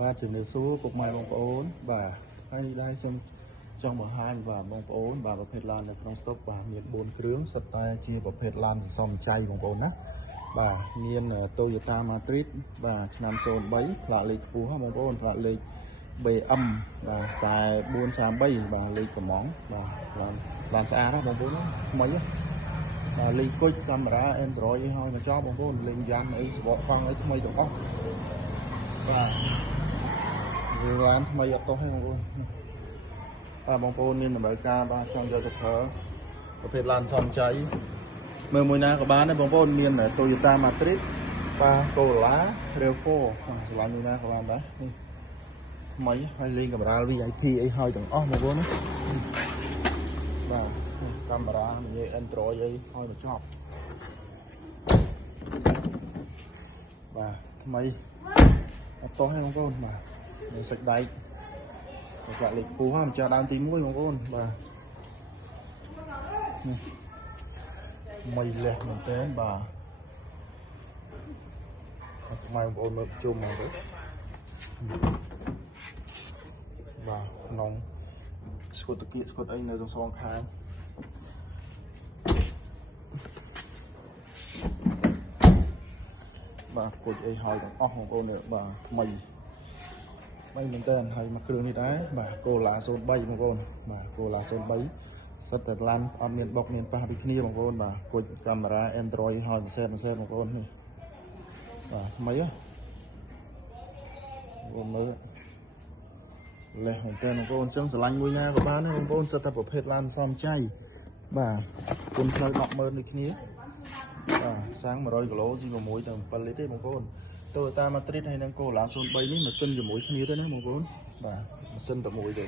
បាទជំរាបសួរពុកម៉ែបងប្អូនបាទហើយនេះដែរខ្ញុំចង់បង្ហាញបាទបងប្អូនបាទប្រភេទឡាននៅក្នុងស្តុកបាទមាន4គ្រឿងសុទ្ធតែជាប្រភេទឡានសន្សំចៃបងប្អូនណាបាទមាន Toyota Matrix បាទឆ្នាំ03ផ្លាកលេខខ្ពស់បងប្អូនផ្លាកលេខ BM បាទ4433បាទលេខកំងបាទឡានស្អាតណាបងប្អូនថ្មីបាទលេខគុជកាមេរ៉ា Android ឲ្យមកចោលបងប្អូនលេងយ៉ាន់អីសបកកង់អីថ្មីទាំងអស់បាទវាឡានថ្មីអត់ទោះទេបងប្អូនបាទបងប្អូនមានតម្រូវការបាទចង់យកទៅប្រើប្រភេទឡានសំចៃមើលមួយណាក៏បានដែរបងប្អូនមាន Toyota Matrix បាទ Corolla RAV4 ឆ្លាញ់មួយណាក៏បានដែរនេះថ្មីហើយលេងកាមេរ៉ា VIP អីហើយទាំងអស់បងប្អូនណាបាទកាមេរ៉ានិយាយ Android អីហើយមកចប់បាទថ្មីអត់ទោះទេបងប្អូនបាទនេះសាច់ដែកផ្លាកលេខពូហ่าម្ចាស់ដើមទី1បងប្អូនបាទមីលះមែនតើបាទអត់ម៉ែបងប្អូនមើលជុំមកទៅបាទក្នុងស្គត់តាគៀកស្គត់អីនៅទាំងសងខាងបាទគុជអីហើយទាំងអស់បងប្អូនបាទថ្មីមែនតើហើយមកគ្រឿងនេះដែរបាទ Corolla 03បងប្អូនបាទ Corolla 03សិតតែឡានអត់មានបុកមានប៉ះពីគ្នាបងប្អូនបាទគុជកាមេរ៉ា Android ហើយពិសេសបងប្អូននេះបាទថ្មីបងមើលលេះមែនតើបងប្អូនអញ្ចឹងស្រឡាញ់មួយណាក៏បានដែរបងប្អូនសិតតែប្រភេទឡានសំចៃបាទគុណផ្លូវ 100000 ដូចគ្នាបាទសាំង100គីឡូស៊ី6ទៅ7លីត្រទេបងប្អូនToyota Matrix ហើយនឹង Corolla 03នេះម៉ាស៊ីនជាមួយគ្នាទេណាបងប្អូនបាទម៉ាស៊ីនតែមួយទេ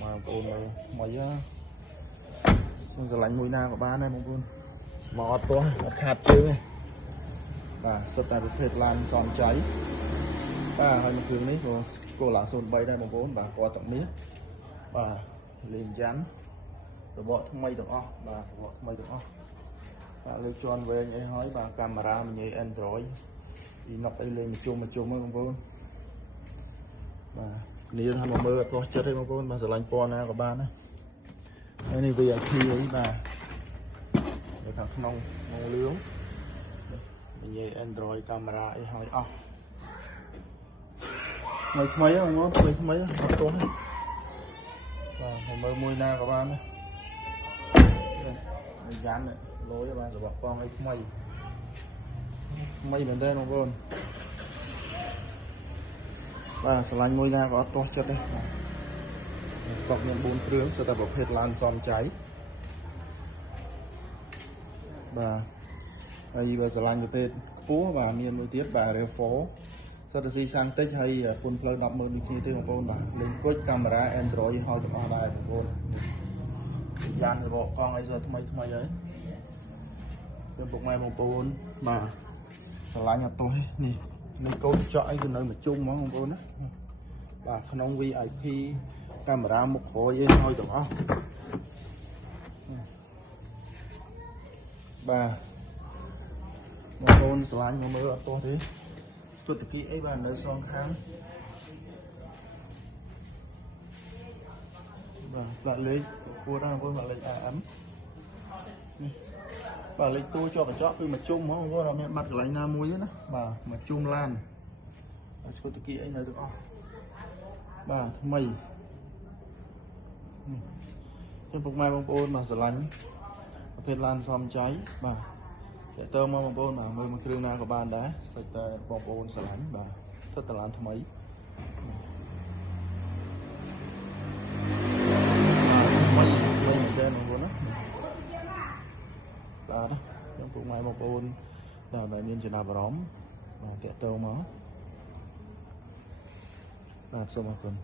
បងប្អូនមើលថ្មីខ្ញុំស្រឡាញ់មួយណាក៏បានដែរបងប្អូនមកអត់ទាស់អត់ខាតជើងទេបាទសិតតែប្រភេទឡានសំចៃបាទហើយមួយគ្រឿងនេះក៏ Corolla 03ដែរបងប្អូនបាទគាត់ទាំងនេះបាទលេងយ៉ាន់របកថ្មីទាំងអស់បាទរបកថ្មីទាំងអស់បាទលើកជាន់វែងអីហើយបាទកាមេរ៉ាមញ៉េ Android អ៊ីណុកអីលេងមកជុំមកបងប្អូនបាទគ្នាថាមកមើលអត់ទាស់ចិត្តទេបងប្អូនបាទស្រឡាញ់ពណ៌ណាក៏បានដែរហើយនេះ VIP អីបាទនៅខាងក្នុងមកលឿងមញ៉េ Android កាមេរ៉ាអីហើយអស់នៅថ្មីបងប្អូនថ្មីអត់ទាស់ទេបាទមើលមួយណាក៏បានដែរយ៉ាន់លយបាទរបស់កងអីថ្មីមែនទេបងប្អូនបាទស្រឡាញ់មួយណាក៏អត់ទាស់ចិត្តដែរស្តុកមាន4គ្រឿងសុទ្ធតែប្រភេទឡានសំចៃបាទហើយបើស្រឡាញ់ប្រភេទខ្ពស់បាទមានមួយទៀតបាទ RAV4 សុទ្ធតែស៊ីសាំងតិចហើយគុណផ្លូវ 100000 ដូចគ្នាទេបងប្អូនបាទលេងគុជកាមេរ៉ា Android ហើយទាំងអស់ដែរបងប្អូនយ៉ានរបកកង់អីសថ្មីហើយគឺពុកម៉ែបងប្អូនបាទស្រឡាញ់អត់ទោះនេះនឹងកូនចក់អីគឺនៅមកជុំហ្មងបងប្អូនណាបាទក្នុង VIP កាមេរ៉ាមុខក្រោយអីហើយទាំងអស់បាទបងប្អូនស្រឡាញ់មកមើលអត់ទោះទេស្ទុតតាគីអីបាទនៅសងខាងបាទផ្លាកលេខគួរណាបងប្អូនផ្លាកលេខ AM នេះបាទលេខទូជាប់កញ្ចក់គឺមកជុំហ្មងបងប្អូនអត់មានបាត់កន្លែងណាមួយទេណាបាទមកជុំឡានហើយស្គូតគីអីនៅទាំងអស់បាទថ្មីចឹងពុកម៉ែបងប្អូនបាទស្រឡាញ់ប្រភេទឡានសំចៃបាទតើតើមកបងប្អូនបាទមើលមួយគ្រឿងណាក៏បានដែរសិតតែបងប្អូនស្រឡាញ់បាទស្ថិតតែឡានថ្មីមែនទេបងប្អូនណាបាទចឹងពុកម៉ែបងប្អូនដែលមានចំណាប់អារម្មណ៍បាទតើតើមកបាទសូមអរគុណ